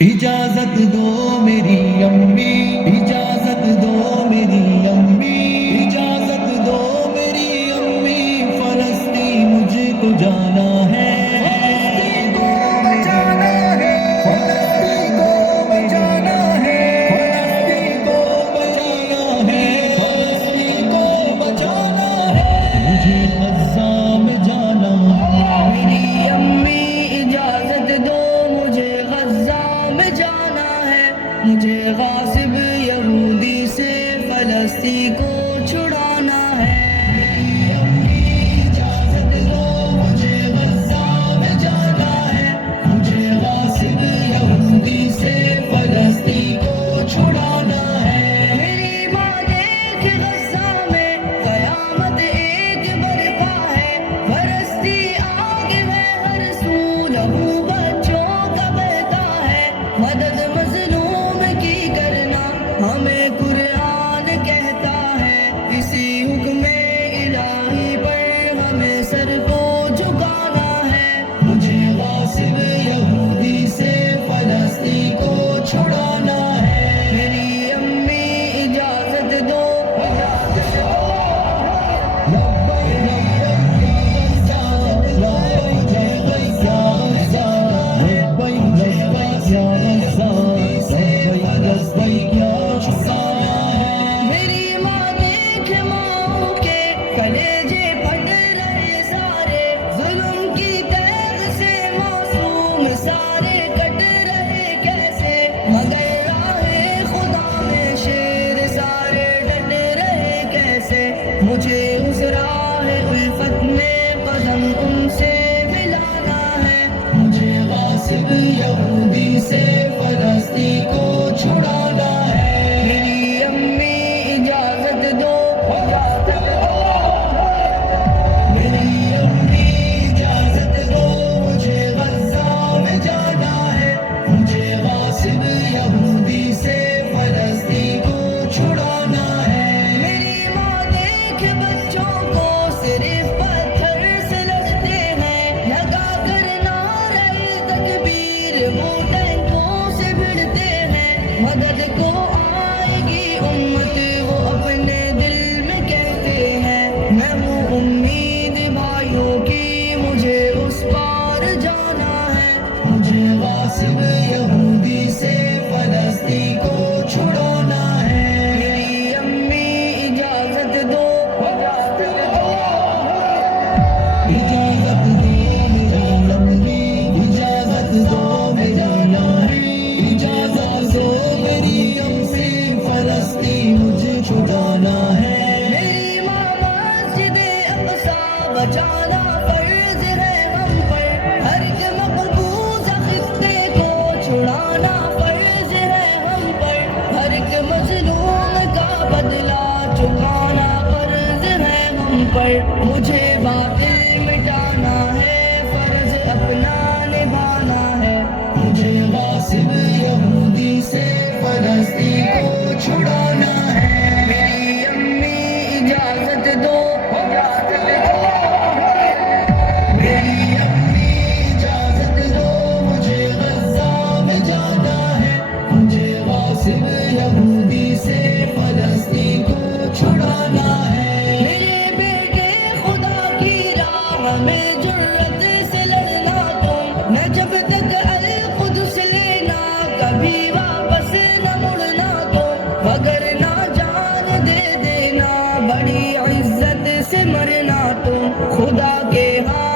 اجازت دو میری امی، اجازت دو میری امی، اجازت دو میری امی، فلسطین مجھے تو جانا ہے، فلسطین کو بچانا ہے، فلسطین کو بچانا ہے، فلسطین کو بچانا ہے، فلسطین کو بچانا ہے، مجھے غزہ میں جانا ہے، میری امی اجازت دو مجھے غزہ میں جانا ہے، مجھے غاصب یہودی سے فلسطین کو چھڑانا ہے، میری امی اجازت دو مجھے غزہ میں جانا ہے، مجھے غاصب یہودی سے فلسطین کو چھڑانا ہے، میری ماں دیکھ غزہ میں قیامت ایک برپا ہے، برستی آگ میں ہر سو لہو بچوں کا بہتا ہے، مدد مظلوم کی کرنا ہمیں قرآن کہتا ہے، اسی حکم الہی پر ہمیں سر کو جھکانا ہے، مجھے غاصب یہودی سے فلسطین کو چھڑانا ہے، میری امی اجازت دو، اجازت دو، لبیک لبیک یا غزہ، لبیک لبیک یا غزہ، لبیک لبیک یا غزہ، لبیک لبیک یا غزہ ہے، میری ماں دیکھ ماں کے کلیجے پھٹ رہے سارے، ظلم کی تیغ سے معصوم سارے کٹ رہے کیسے، مگر راہ خدا میں شیر سارے ڈٹ رہے کیسے، مجھے اس راہ الفت میں قدم ان سے ملانا ہے، مجھے غاصب یہودی سے فلسطین کو چھڑانا ہے، میری امی اجازت دو، اجازت دو، میری امی اجازت دو مجھے غزہ میں جانا ہے، مجھے غاصب یہودی سے فلسطین کو چھڑانا ہے، میری ماں دیکھ بچوں کو صرف پتھر سے لڑتے ہیں، لگا کر نعرہ تکبیر وہ ٹینکوں سے بھڑتے ہیں، مدد کو آئے گی امت وہ اپنے دل میں کہتے ہیں، میں ہوں امید بھائیوں کی مجھے اس پار جانا ہے، مجھے غاصب یہودی سے فلسطین کو چھڑانا ہے، میری امی اجازت دو، اجازت دو، اجازت دو میری امی، اجازت دو میری امی، اجازت دو میری امی، فلسطین مجھے چھڑانا ہے، میری ماں مسجد اقصی بچانا فرض ہے ہم پر، ہر ایک مقبوضہ خطے کو چھڑانا فرض ہے ہم پر، ہر ایک مظلوم کا بدلہ چکانا فرض ہے ہم پر، مجھے باطل مٹانا ہے فرض اپنا نبھانا ہے، مجھے غاصب یہودی سے فلسطین کو چھڑانا ہے، میری امی اجازت دو، اجازت دو، میری امی اجازت دو مجھے غزہ میں جانا ہے، مجھے غاصب یہودی سے فلسطین کو چھڑانا ہے، میرے بیٹے خدا کی راہ میں جرت سے لڑنا تم، نہ جب تک القدس لینا کبھی واپس نہ مڑنا تم، وگرنہ جان دے دینا بڑی عزت سے مرنا تم، خدا کے ہاں